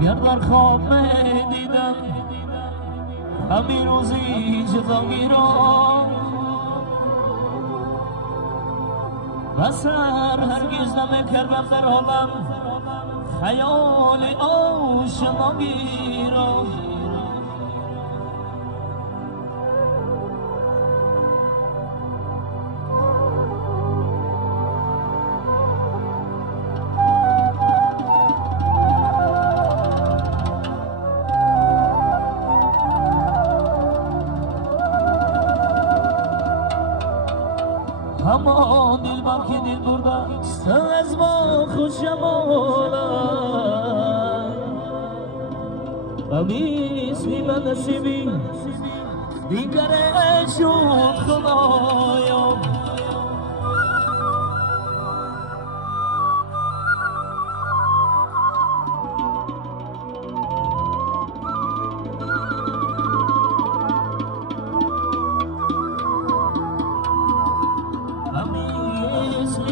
اگر در خواب دیدم همین روزی جزایی را و سر هرگز نمیکردم در حالم خیال آشنایی را همان دل بر که دل برده است از ما خوشمالم و مثلی من نصیبی دیگره شد خدایا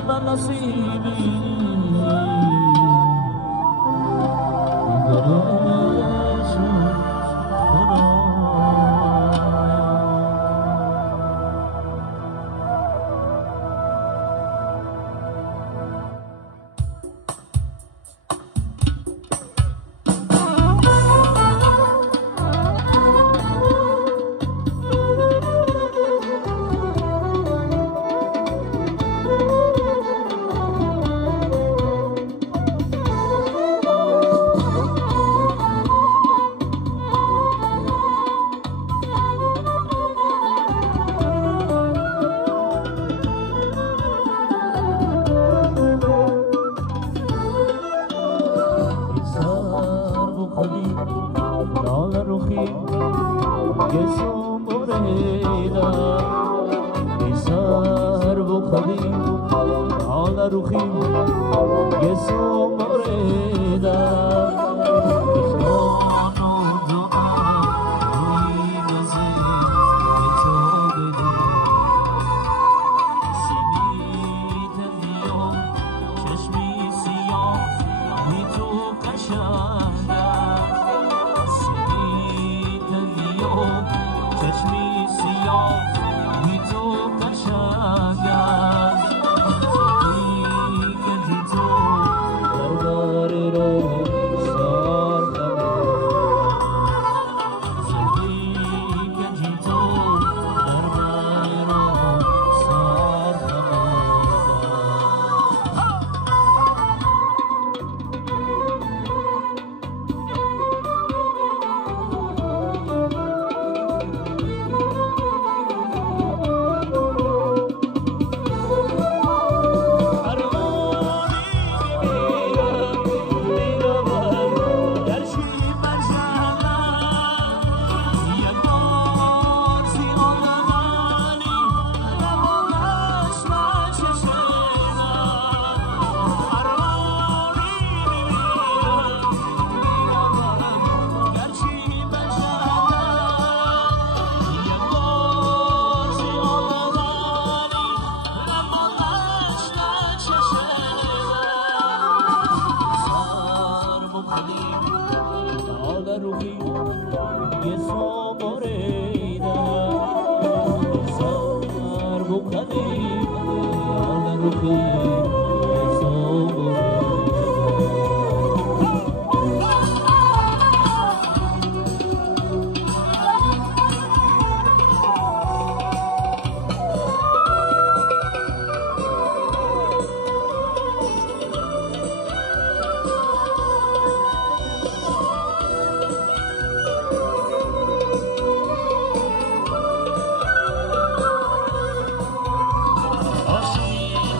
من نصیبی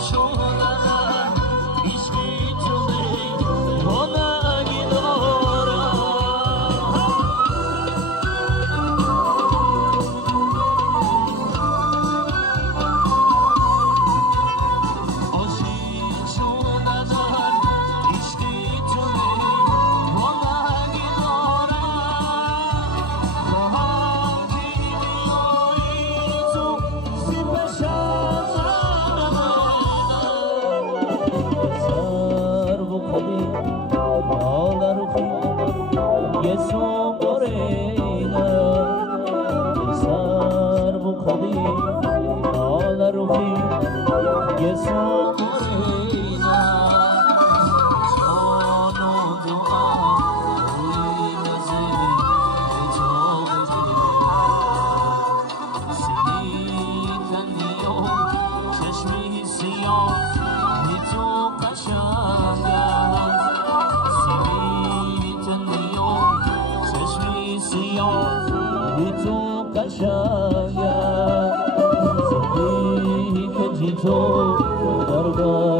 Show گسو برینا سر بخدی آل روحی گسو برینا جان و دعا روی نزدی تو سینی تنیو چشمی سیاه بی تو قشنگه بی تو قشنگه زندگی که جی تو درگاه